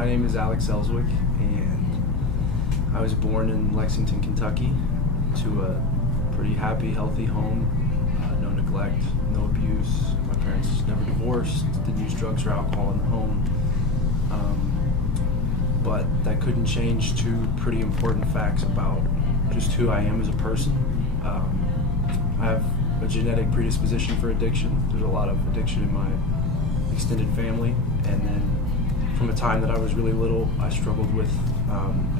My name is Elswick, and I was born in Lexington, Kentucky, to a pretty happy, healthy home. No neglect, no abuse. My parents never divorced, didn't use drugs or alcohol in the home. But that couldn't change two pretty important facts about just who I am as a person. I have a genetic predisposition for addiction. There's a lot of addiction in my extended family, and then from a time that I was really little, I struggled with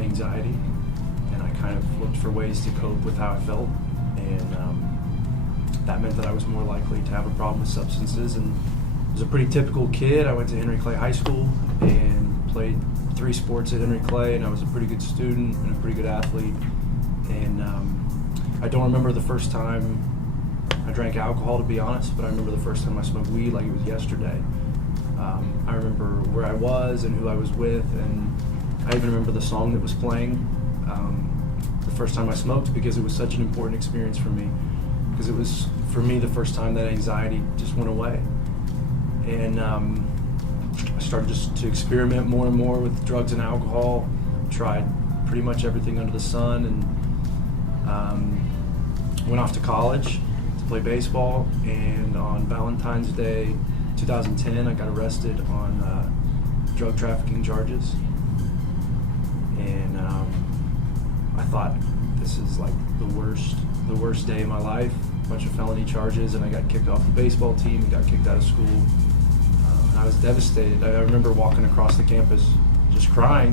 anxiety, and I kind of looked for ways to cope with how I felt, and that meant that I was more likely to have a problem with substances. And I was a pretty typical kid. I went to Henry Clay High School and played 3 sports at Henry Clay, and I was a pretty good student and a pretty good athlete. And I don't remember the first time I drank alcohol, to be honest, but I remember the first time I smoked weed like it was yesterday. I remember where I was and who I was with, and I even remember the song that was playing the first time I smoked, because it was such an important experience for me, because it was, for me, the first time that anxiety just went away. And I started just to experiment more and more with drugs and alcohol, tried pretty much everything under the sun, and went off to college to play baseball. And on Valentine's Day 2010, I got arrested on drug trafficking charges, and I thought, this is like the worst day of my life. A bunch of felony charges, and I got kicked off the baseball team and got kicked out of school. I was devastated. I remember walking across the campus just crying,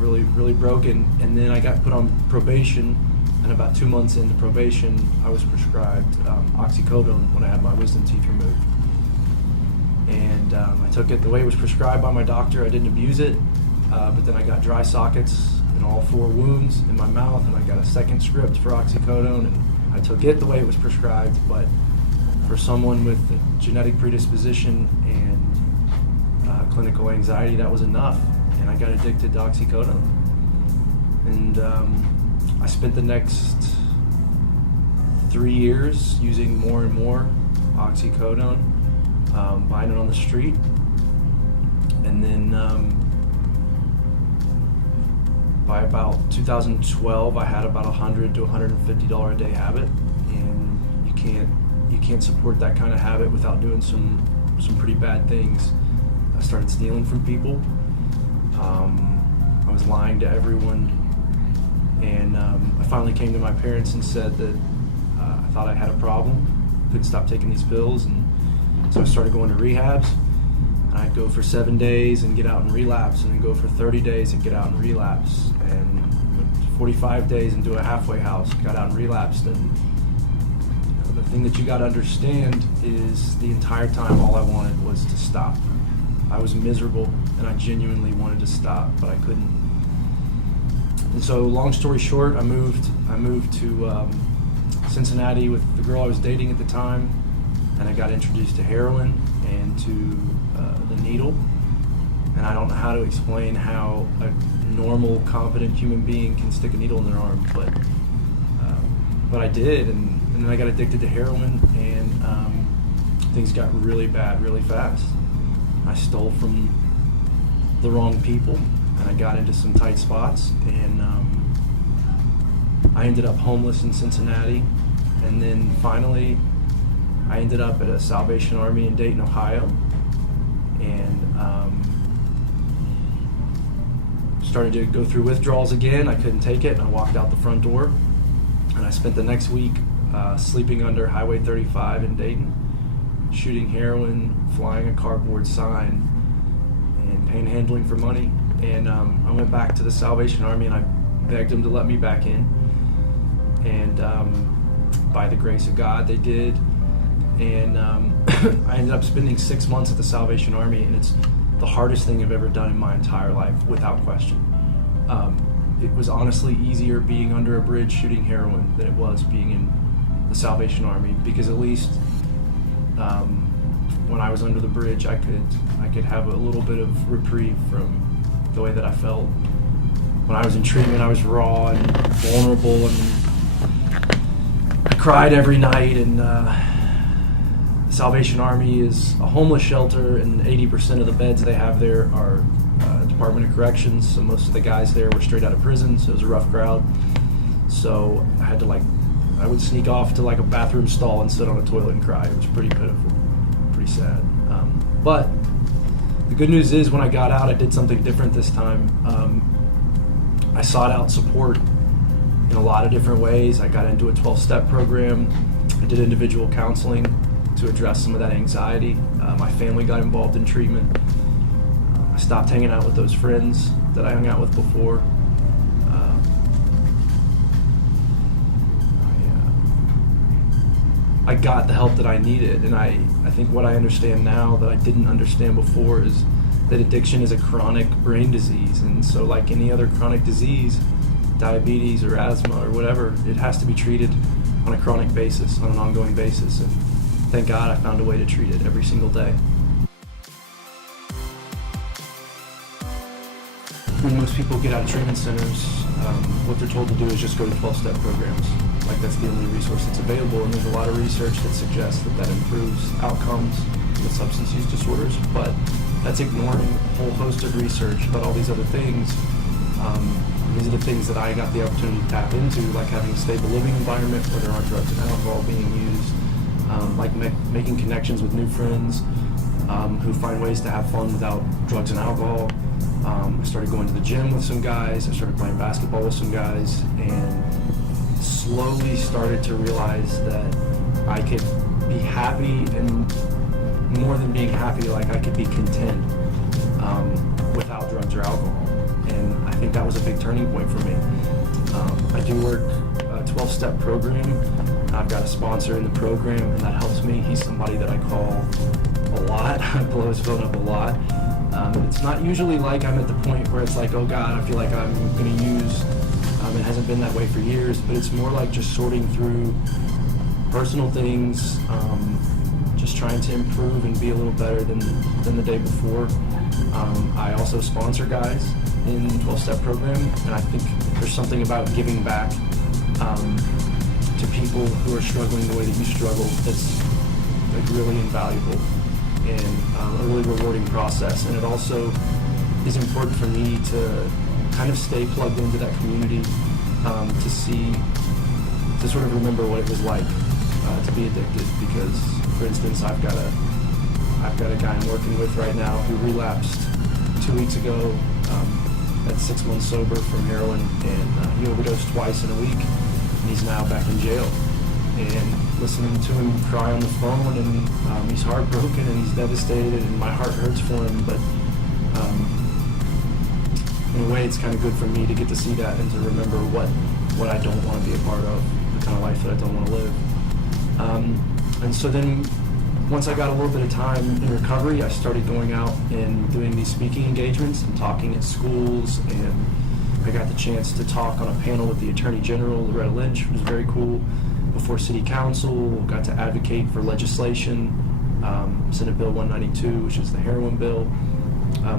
really broken. And then I got put on probation, and about 2 months into probation, I was prescribed oxycodone when I had my wisdom teeth removed. And I took it the way it was prescribed by my doctor. I didn't abuse it, but then I got dry sockets in all 4 wounds in my mouth, and I got a second script for oxycodone, and I took it the way it was prescribed. But for someone with a genetic predisposition and clinical anxiety, that was enough, and I got addicted to oxycodone. And I spent the next 3 years using more and more oxycodone, buying it on the street. And then by about 2012, I had about $100 to $150 a day habit, and you can't support that kind of habit without doing some pretty bad things. I started stealing from people. I was lying to everyone, and I finally came to my parents and said that I thought I had a problem, couldn't stop taking these pills, and so I started going to rehabs. And I'd go for 7 days and get out and relapse, and then go for 30 days and get out and relapse, and 45 days and do a halfway house, got out and relapsed. And the thing that you got to understand is the entire time all I wanted was to stop. I was miserable, and I genuinely wanted to stop, but I couldn't. And so, long story short, I moved to Cincinnati with the girl I was dating at the time, and I got introduced to heroin and to the needle. And I don't know how to explain how a normal, competent human being can stick a needle in their arm, but I did, and then I got addicted to heroin, and things got really bad really fast. I stole from the wrong people, and I got into some tight spots, and I ended up homeless in Cincinnati, and then finally I ended up at a Salvation Army in Dayton, Ohio, and started to go through withdrawals again. I couldn't take it, and I walked out the front door, and I spent the next week sleeping under Highway 35 in Dayton, shooting heroin, flying a cardboard sign, and panhandling for money. And I went back to the Salvation Army, and I begged them to let me back in, and by the grace of God, they did. And I ended up spending 6 months at the Salvation Army, and it's the hardest thing I've ever done in my entire life, without question. It was honestly easier being under a bridge shooting heroin than it was being in the Salvation Army, because at least when I was under the bridge, I could have a little bit of reprieve from the way that I felt. When I was in treatment, I was raw and vulnerable, and I cried every night, and Salvation Army is a homeless shelter, and 80% of the beds they have there are Department of Corrections. So most of the guys there were straight out of prison, so it was a rough crowd. So I had to I would sneak off to like a bathroom stall and sit on a toilet and cry. It was pretty pitiful, pretty sad. But the good news is when I got out, I did something different this time. I sought out support in a lot of different ways. I got into a 12-step program. I did individual counseling to address some of that anxiety. My family got involved in treatment. I stopped hanging out with those friends that I hung out with before. I got the help that I needed, and I think what I understand now that I didn't understand before is that addiction is a chronic brain disease, and so like any other chronic disease, diabetes or asthma or whatever, it has to be treated on a chronic basis, on an ongoing basis, and thank God I found a way to treat it every single day. When most people get out of treatment centers, what they're told to do is just go to 12-step programs. Like that's the only resource that's available, and there's a lot of research that suggests that improves outcomes with substance use disorders, but that's ignoring a whole host of research about all these other things. These are the things that I got the opportunity to tap into, like having a stable living environment where there aren't drugs and alcohol being used, like making connections with new friends who find ways to have fun without drugs and alcohol. I started going to the gym with some guys. I started playing basketball with some guys, and slowly started to realize that I could be happy, and more than being happy, like I could be content without drugs or alcohol. And I think that was a big turning point for me. I do work a 12-step program. I've got a sponsor in the program, and that helps me. He's somebody that I call a lot. I blow his phone up a lot. It's not usually like I'm at the point where it's like, oh God, I feel like I'm going to use. It hasn't been that way for years, but it's more like just sorting through personal things, just trying to improve and be a little better than the day before. I also sponsor guys in the 12-step program, and I think there's something about giving back to people who are struggling the way that you struggle that's like really invaluable and a really rewarding process. And it also is important for me to kind of stay plugged into that community, to sort of remember what it was like to be addicted. Because, for instance, I've got a guy I'm working with right now who relapsed 2 weeks ago at 6 months sober from heroin, and he overdosed twice in a week, and he's now back in jail. And listening to him cry on the phone, and he's heartbroken and he's devastated, and my heart hurts for him, but in a way it's kind of good for me to get to see that and to remember what I don't want to be a part of, the kind of life that I don't want to live. And so then once I got a little bit of time in recovery, I started going out and doing these speaking engagements and talking at schools, and I got the chance to talk on a panel with the Attorney General, Loretta Lynch, which was very cool, before City Council. Got to advocate for legislation, Senate Bill 192, which is the heroin bill.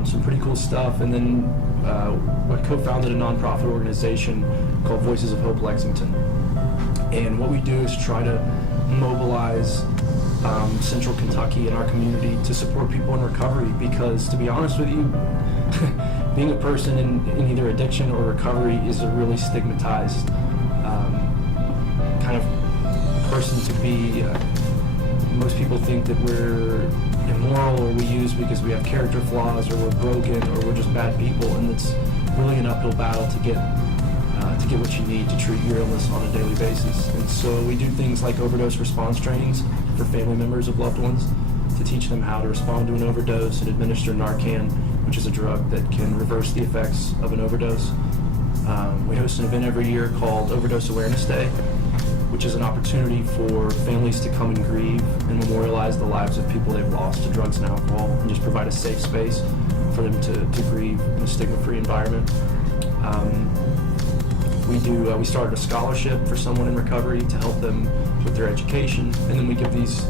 Some pretty cool stuff. And then I co-founded a nonprofit organization called Voices of Hope Lexington. And what we do is try to mobilize Central Kentucky and our community to support people in recovery, because to be honest with you, being a person in either addiction or recovery is a really stigmatized kind of person to be. Most people think that we're immoral, or we use because we have character flaws, or we're broken, or we're just bad people, and it's really an uphill battle to get what you need to treat your illness on a daily basis. And so we do things like overdose response trainings for family members of loved ones to teach them how to respond to an overdose and administer Narcan, which is a drug that can reverse the effects of an overdose. We host an event every year called Overdose Awareness Day, which is an opportunity for families to come and grieve and memorialize the lives of people they've lost to drugs and alcohol, and just provide a safe space for them to grieve in a stigma-free environment. We started a scholarship for someone in recovery to help them with their education, and then we give these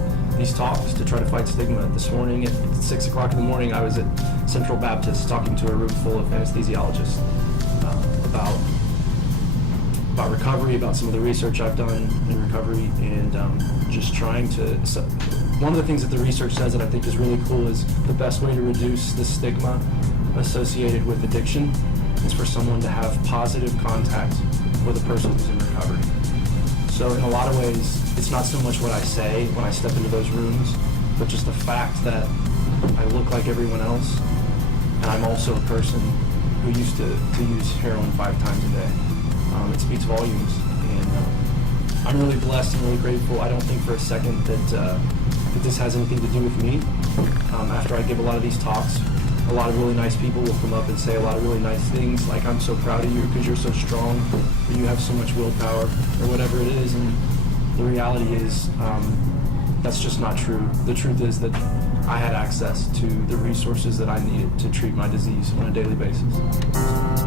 talks to try to fight stigma. This morning at 6 o'clock in the morning, I was at Central Baptist talking to a room full of anesthesiologists about recovery, about some of the research I've done in recovery, and just trying to one of the things that the research says that I think is really cool is the best way to reduce the stigma associated with addiction is for someone to have positive contact with a person who's in recovery. So in a lot of ways, it's not so much what I say when I step into those rooms, but just the fact that I look like everyone else, and I'm also a person who used to use heroin 5 times a day. It speaks volumes, and I'm really blessed and really grateful. I don't think for a second that this has anything to do with me. After I give a lot of these talks, a lot of really nice people will come up and say a lot of really nice things, like, I'm so proud of you because you're so strong, or you have so much willpower, or whatever it is. And the reality is, that's just not true. The truth is that I had access to the resources that I needed to treat my disease on a daily basis.